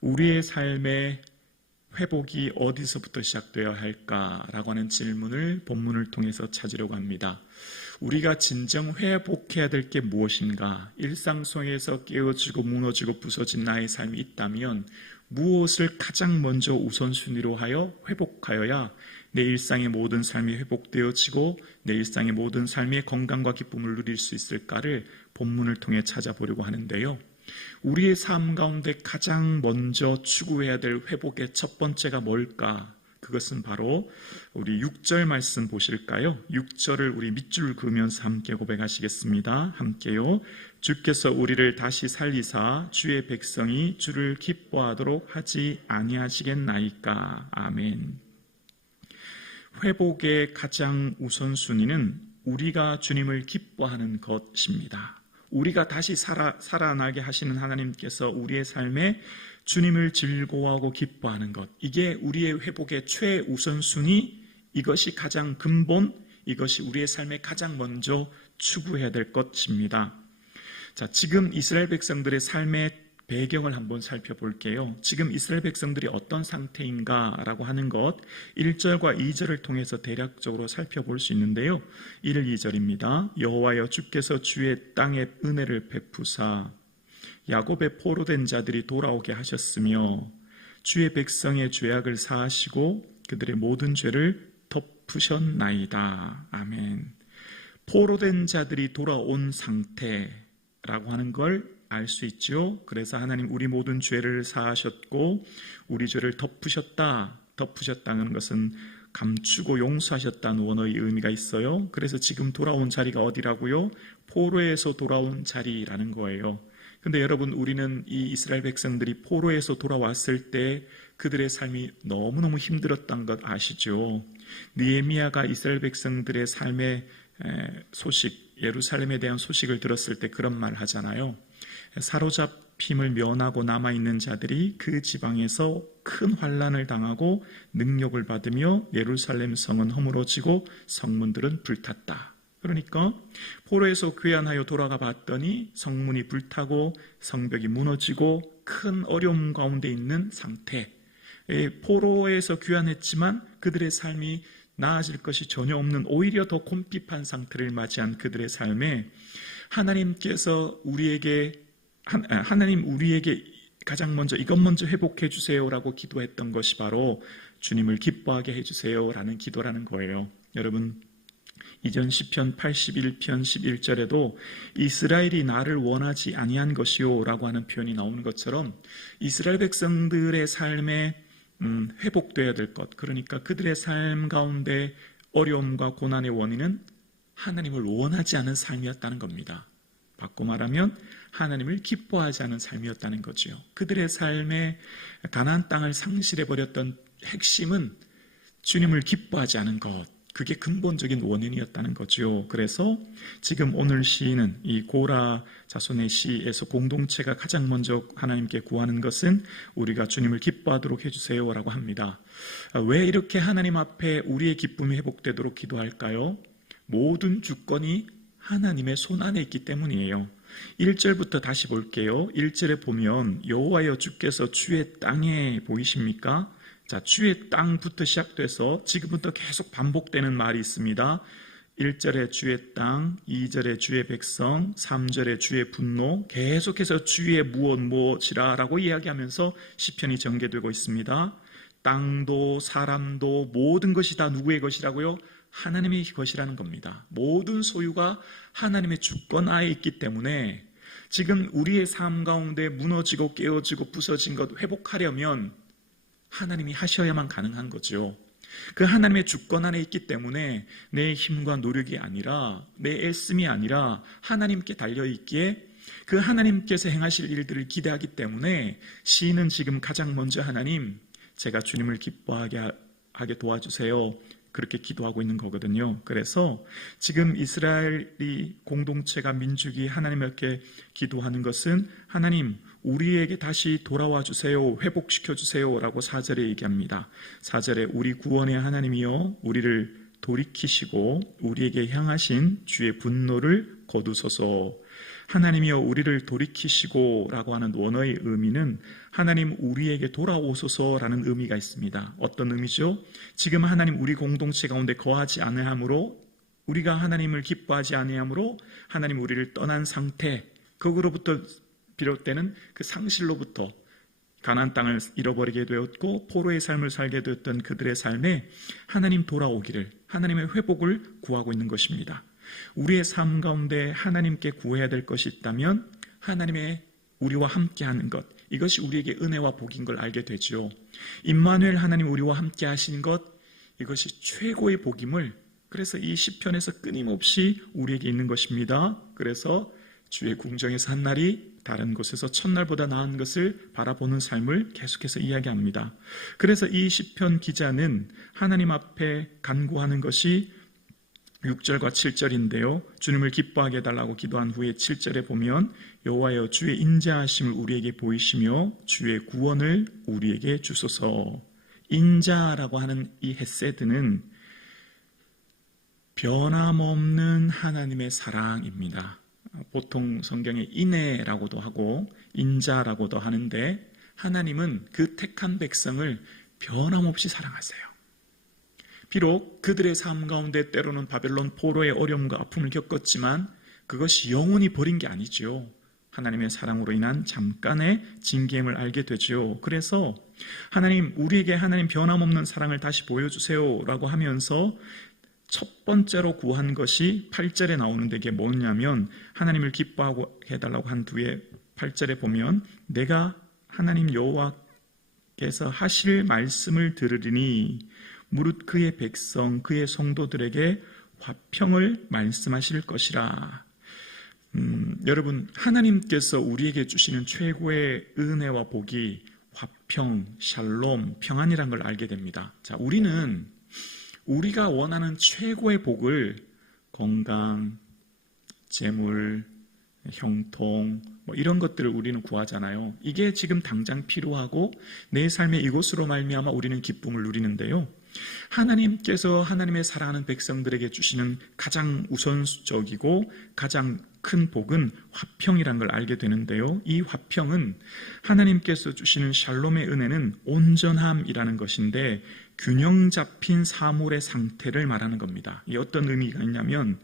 우리의 삶의 회복이 어디서부터 시작되어야 할까라고 하는 질문을 본문을 통해서 찾으려고 합니다. 우리가 진정 회복해야 될 게 무엇인가? 일상 속에서 깨어지고 무너지고 부서진 나의 삶이 있다면 무엇을 가장 먼저 우선순위로 하여 회복하여야 내 일상의 모든 삶이 회복되어지고 내 일상의 모든 삶의 건강과 기쁨을 누릴 수 있을까를 본문을 통해 찾아보려고 하는데요. 우리의 삶 가운데 가장 먼저 추구해야 될 회복의 첫 번째가 뭘까? 그것은 바로 우리 6절 말씀 보실까요? 6절을 우리 밑줄 그으면서 함께 고백하시겠습니다. 함께요. 주께서 우리를 다시 살리사 주의 백성이 주를 기뻐하도록 하지 아니하시겠나이까. 아멘. 회복의 가장 우선순위는 우리가 주님을 기뻐하는 것입니다. 우리가 다시 살아나게 하시는 하나님께서 우리의 삶에 주님을 즐거워하고 기뻐하는 것, 이게 우리의 회복의 최우선순위, 이것이 가장 근본, 이것이 우리의 삶에 가장 먼저 추구해야 될 것입니다. 자, 지금 이스라엘 백성들의 삶의 배경을 한번 살펴볼게요. 지금 이스라엘 백성들이 어떤 상태인가라고 하는 것 1절과 2절을 통해서 대략적으로 살펴볼 수 있는데요. 1, 2절입니다. 여호와여 주께서 주의 땅에 은혜를 베푸사 야곱의 포로된 자들이 돌아오게 하셨으며 주의 백성의 죄악을 사하시고 그들의 모든 죄를 덮으셨나이다. 아멘. 포로된 자들이 돌아온 상태라고 하는 걸 알 수 있죠. 그래서 하나님 우리 모든 죄를 사하셨고 우리 죄를 덮으셨다는 것은 감추고 용서하셨다는 원어의 의미가 있어요. 그래서 지금 돌아온 자리가 어디라고요? 포로에서 돌아온 자리라는 거예요. 근데 여러분, 우리는 이 이스라엘 백성들이 포로에서 돌아왔을 때 그들의 삶이 너무너무 힘들었던 것 아시죠? 느헤미야가 이스라엘 백성들의 삶의 소식, 예루살렘에 대한 소식을 들었을 때 그런 말을 하잖아요. 사로잡힘을 면하고 남아있는 자들이 그 지방에서 큰 환난을 당하고 능욕을 받으며 예루살렘 성은 허물어지고 성문들은 불탔다. 그러니까 포로에서 귀환하여 돌아가 봤더니 성문이 불타고 성벽이 무너지고 큰 어려움 가운데 있는 상태. 포로에서 귀환했지만 그들의 삶이 나아질 것이 전혀 없는, 오히려 더 곤핍한 상태를 맞이한 그들의 삶에 하나님께서 하나님 우리에게 가장 먼저 이것 먼저 회복해 주세요라고 기도했던 것이 바로 주님을 기뻐하게 해주세요 라는 기도라는 거예요. 여러분, 이전 시편 81편 11절에도 이스라엘이 나를 원하지 아니한 것이요 라고 하는 표현이 나오는 것처럼 이스라엘 백성들의 삶에 회복되어야 될 것, 그러니까 그들의 삶 가운데 어려움과 고난의 원인은 하나님을 원하지 않은 삶이었다는 겁니다. 바꿔 말하면 하나님을 기뻐하지 않은 삶이었다는 거죠. 그들의 삶에 가나안 땅을 상실해버렸던 핵심은 주님을 기뻐하지 않은 것, 그게 근본적인 원인이었다는 거죠. 그래서 지금 오늘 시인은 이 고라 자손의 시에서 공동체가 가장 먼저 하나님께 구하는 것은 우리가 주님을 기뻐하도록 해주세요라고 합니다. 왜 이렇게 하나님 앞에 우리의 기쁨이 회복되도록 기도할까요? 모든 주권이 하나님의 손 안에 있기 때문이에요. 1절부터 다시 볼게요. 1절에 보면 여호와여 주께서 주의 땅에 보이십니까? 자, 주의 땅부터 시작돼서 지금부터 계속 반복되는 말이 있습니다. 1절에 주의 땅, 2절에 주의 백성, 3절에 주의 분노, 계속해서 주의 무엇이라 라고 이야기하면서 시편이 전개되고 있습니다. 땅도 사람도 모든 것이 다 누구의 것이라고요? 하나님의 것이라는 겁니다. 모든 소유가 하나님의 주권 하에 있기 때문에 지금 우리의 삶 가운데 무너지고 깨어지고 부서진 것 회복하려면 하나님이 하셔야만 가능한 거죠. 그 하나님의 주권 안에 있기 때문에 내 힘과 노력이 아니라 내 애씀이 아니라 하나님께 달려있기에 그 하나님께서 행하실 일들을 기대하기 때문에 시인은 지금 가장 먼저 하나님, 제가 주님을 기뻐하게 도와주세요, 그렇게 기도하고 있는 거거든요. 그래서 지금 이스라엘이 공동체가 민족이 하나님께 기도하는 것은 하나님 우리에게 다시 돌아와 주세요, 회복시켜 주세요 라고 4절에 얘기합니다. 4절에 우리 구원의 하나님이여 우리를 돌이키시고 우리에게 향하신 주의 분노를 거두소서. 하나님이여 우리를 돌이키시고 라고 하는 원어의 의미는 하나님 우리에게 돌아오소서라는 의미가 있습니다. 어떤 의미죠? 지금 하나님 우리 공동체 가운데 거하지 아니하므로, 우리가 하나님을 기뻐하지 아니하므로 하나님 우리를 떠난 상태, 거기로부터 비롯되는 그 상실로부터 가나안 땅을 잃어버리게 되었고 포로의 삶을 살게 되었던 그들의 삶에 하나님 돌아오기를, 하나님의 회복을 구하고 있는 것입니다. 우리의 삶 가운데 하나님께 구해야 될 것이 있다면 하나님의 우리와 함께하는 것, 이것이 우리에게 은혜와 복인 걸 알게 되죠. 임마누엘 하나님 우리와 함께 하신 것, 이것이 최고의 복임을, 그래서 이 시편에서 끊임없이 우리에게 있는 것입니다. 그래서 주의 궁정에서 한 날이 다른 곳에서 첫날보다 나은 것을 바라보는 삶을 계속해서 이야기합니다. 그래서 이 시편 기자는 하나님 앞에 간구하는 것이 6절과 7절인데요. 주님을 기뻐하게 해달라고 기도한 후에 7절에 보면 여호와여 주의 인자하심을 우리에게 보이시며 주의 구원을 우리에게 주소서. 인자라고 하는 이 헤세드는 변함없는 하나님의 사랑입니다. 보통 성경에 인애라고도 하고 인자라고도 하는데 하나님은 그 택한 백성을 변함없이 사랑하세요. 비록 그들의 삶 가운데 때로는 바벨론 포로의 어려움과 아픔을 겪었지만 그것이 영원히 버린 게 아니죠. 하나님의 사랑으로 인한 잠깐의 징계임을 알게 되죠. 그래서 하나님 우리에게 하나님 변함없는 사랑을 다시 보여주세요 라고 하면서 첫 번째로 구한 것이 8절에 나오는데 이게 뭐냐면 하나님을 기뻐하고 해달라고 한 뒤에 8절에 보면 내가 하나님 여호와께서 하실 말씀을 들으리니 무릇 그의 백성 그의 성도들에게 화평을 말씀하실 것이라. 여러분 하나님께서 우리에게 주시는 최고의 은혜와 복이 화평, 샬롬, 평안이란 걸 알게 됩니다. 자, 우리가 원하는 최고의 복을 건강, 재물, 형통 이런 것들을 우리는 구하잖아요. 이게 지금 당장 필요하고 내 삶의 이것으로 말미암아 우리는 기쁨을 누리는데요. 하나님께서 하나님의 사랑하는 백성들에게 주시는 가장 우선적이고 가장 큰 복은 화평이란 걸 알게 되는데요. 이 화평은 하나님께서 주시는 샬롬의 은혜는 온전함이라는 것인데 균형 잡힌 사물의 상태를 말하는 겁니다. 이게 어떤 의미가 있냐면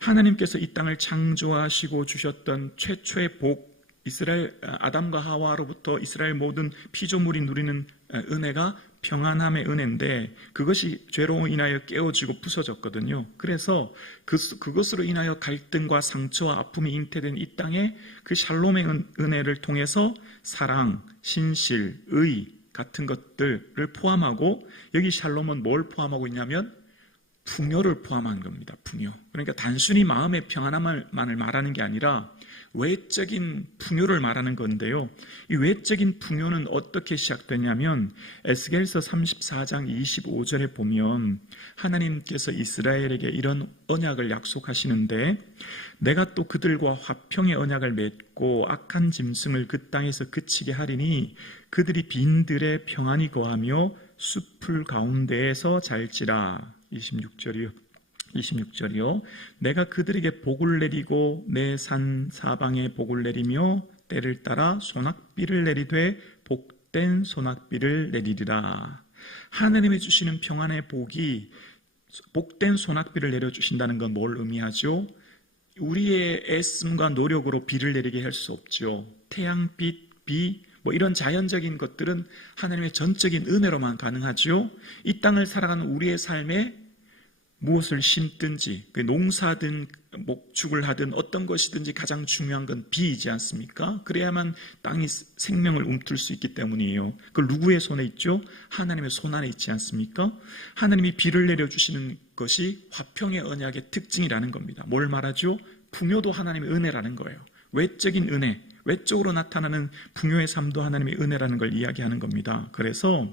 하나님께서 이 땅을 창조하시고 주셨던 최초의 복, 이스라엘 아담과 하와로부터 이스라엘 모든 피조물이 누리는 은혜가 평안함의 은혜인데 그것이 죄로 인하여 깨어지고 부서졌거든요. 그래서 그것으로 인하여 갈등과 상처와 아픔이 잉태된 이 땅에 그 샬롬의 은혜를 통해서 사랑, 신실, 의 같은 것들을 포함하고 여기 샬롬은 뭘 포함하고 있냐면 풍요를 포함한 겁니다. 풍요. 그러니까 단순히 마음의 평안함만을 말하는 게 아니라 외적인 풍요를 말하는 건데요. 이 외적인 풍요는 어떻게 시작되냐면 에스겔서 34장 25절에 보면 하나님께서 이스라엘에게 이런 언약을 약속하시는데 내가 또 그들과 화평의 언약을 맺고 악한 짐승을 그 땅에서 그치게 하리니 그들이 빈들에 평안히 거하며 숲풀 가운데에서 잘지라. 26절이요. 내가 그들에게 복을 내리고 내 산 사방에 복을 내리며 때를 따라 소낙비를 내리되 복된 소낙비를 내리리라. 하나님이 주시는 평안의 복이 복된 소낙비를 내려주신다는 건 뭘 의미하죠? 우리의 애씀과 노력으로 비를 내리게 할 수 없죠. 태양빛, 비, 이런 자연적인 것들은 하나님의 전적인 은혜로만 가능하죠. 이 땅을 살아가는 우리의 삶에 무엇을 심든지 농사든 목축을 하든 어떤 것이든지 가장 중요한 건 비이지 않습니까? 그래야만 땅이 생명을 움틀 수 있기 때문이에요. 그걸 누구의 손에 있죠? 하나님의 손 안에 있지 않습니까? 하나님이 비를 내려주시는 것이 화평의 언약의 특징이라는 겁니다. 뭘 말하죠? 풍요도 하나님의 은혜라는 거예요. 외적인 은혜, 외적으로 나타나는 풍요의 삶도 하나님의 은혜라는 걸 이야기하는 겁니다. 그래서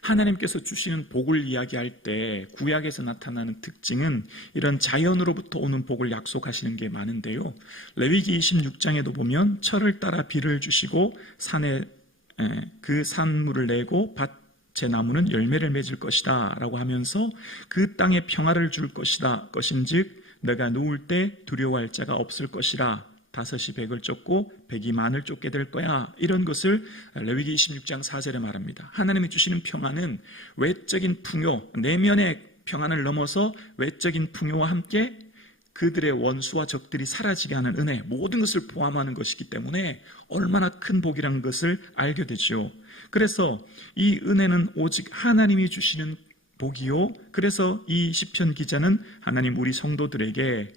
하나님께서 주시는 복을 이야기할 때 구약에서 나타나는 특징은 이런 자연으로부터 오는 복을 약속하시는 게 많은데요. 레위기 26장에도 보면 철을 따라 비를 주시고 산에 그 산물을 내고 밭의 나무는 열매를 맺을 것이다 라고 하면서 그 땅에 평화를 줄 것이다 것인즉 내가 누울 때 두려워할 자가 없을 것이라 5이 100을 쫓고 100이 만을 쫓게 될 거야. 이런 것을 레위기 26장 4절에 말합니다. 하나님이 주시는 평안은 외적인 풍요, 내면의 평안을 넘어서 외적인 풍요와 함께 그들의 원수와 적들이 사라지게 하는 은혜, 모든 것을 포함하는 것이기 때문에 얼마나 큰 복이라는 것을 알게 되죠. 그래서 이 은혜는 오직 하나님이 주시는 복이요. 그래서 이 시편 기자는 하나님 우리 성도들에게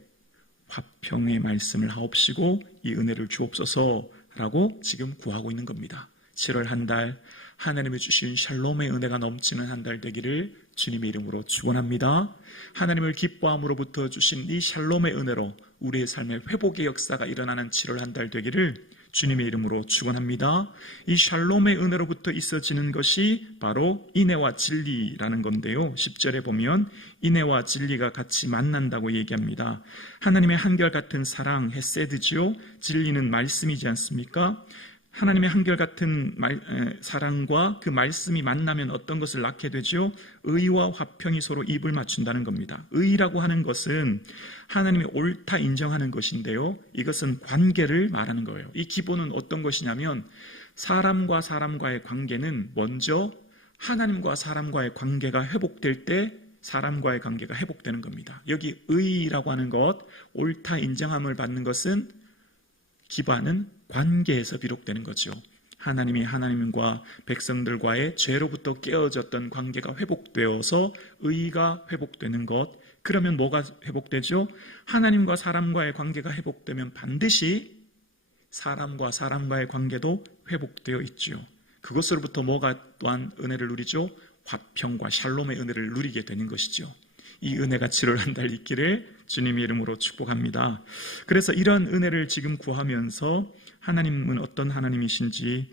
화평의 말씀을 하옵시고 이 은혜를 주옵소서라고 지금 구하고 있는 겁니다. 7월 한 달 하나님이 주신 샬롬의 은혜가 넘치는 한 달 되기를 주님의 이름으로 축원합니다. 하나님을 기뻐함으로부터 주신 이 샬롬의 은혜로 우리의 삶의 회복의 역사가 일어나는 7월 한 달 되기를 주님의 이름으로 축원합니다. 이 샬롬의 은혜로부터 있어지는 것이 바로 인애와 진리라는 건데요. 10절에 보면 인애와 진리가 같이 만난다고 얘기합니다. 하나님의 한결같은 사랑, 헤세드지요. 진리는 말씀이지 않습니까? 하나님의 한결같은 사랑과 그 말씀이 만나면 어떤 것을 낳게 되죠? 의와 화평이 서로 입을 맞춘다는 겁니다. 의라고 하는 것은 하나님이 옳다 인정하는 것인데요. 이것은 관계를 말하는 거예요. 이 기본은 어떤 것이냐면 사람과 사람과의 관계는 먼저 하나님과 사람과의 관계가 회복될 때 사람과의 관계가 회복되는 겁니다. 여기 의라고 하는 것, 옳다 인정함을 받는 것은 기반은 관계에서 비롯되는 거죠. 하나님이 하나님과 백성들과의 죄로부터 깨어졌던 관계가 회복되어서 의가 회복되는 것. 그러면 뭐가 회복되죠? 하나님과 사람과의 관계가 회복되면 반드시 사람과 사람과의 관계도 회복되어 있죠. 그것으로부터 뭐가 또한 은혜를 누리죠? 화평과 샬롬의 은혜를 누리게 되는 것이죠. 이 은혜가 7월 한 달 있기를 주님의 이름으로 축복합니다. 그래서 이런 은혜를 지금 구하면서 하나님은 어떤 하나님이신지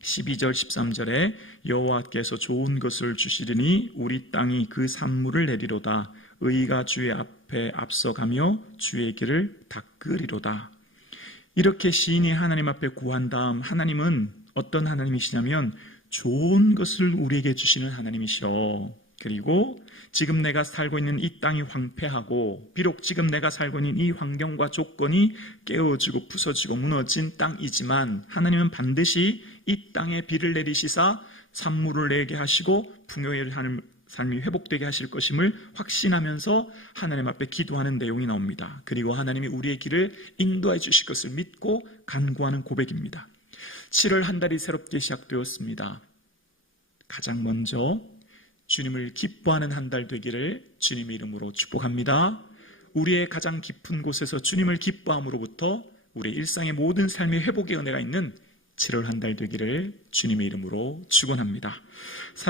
12절 13절에 여호와께서 좋은 것을 주시리니 우리 땅이 그 산물을 내리로다. 의가 주의 앞에 앞서가며 주의 길을 닦으리로다. 이렇게 시인이 하나님 앞에 구한 다음 하나님은 어떤 하나님이시냐면 좋은 것을 우리에게 주시는 하나님이시오. 그리고 지금 내가 살고 있는 이 땅이 황폐하고 비록 지금 내가 살고 있는 이 환경과 조건이 깨어지고 부서지고 무너진 땅이지만 하나님은 반드시 이 땅에 비를 내리시사 산물을 내게 하시고 풍요의 삶이 회복되게 하실 것임을 확신하면서 하나님 앞에 기도하는 내용이 나옵니다. 그리고 하나님이 우리의 길을 인도해 주실 것을 믿고 간구하는 고백입니다. 7월 한 달이 새롭게 시작되었습니다. 가장 먼저 주님을 기뻐하는 한 달 되기를 주님의 이름으로 축복합니다. 우리의 가장 깊은 곳에서 주님을 기뻐함으로부터 우리의 일상의 모든 삶의 회복의 은혜가 있는 7월 한 달 되기를 주님의 이름으로 축원합니다.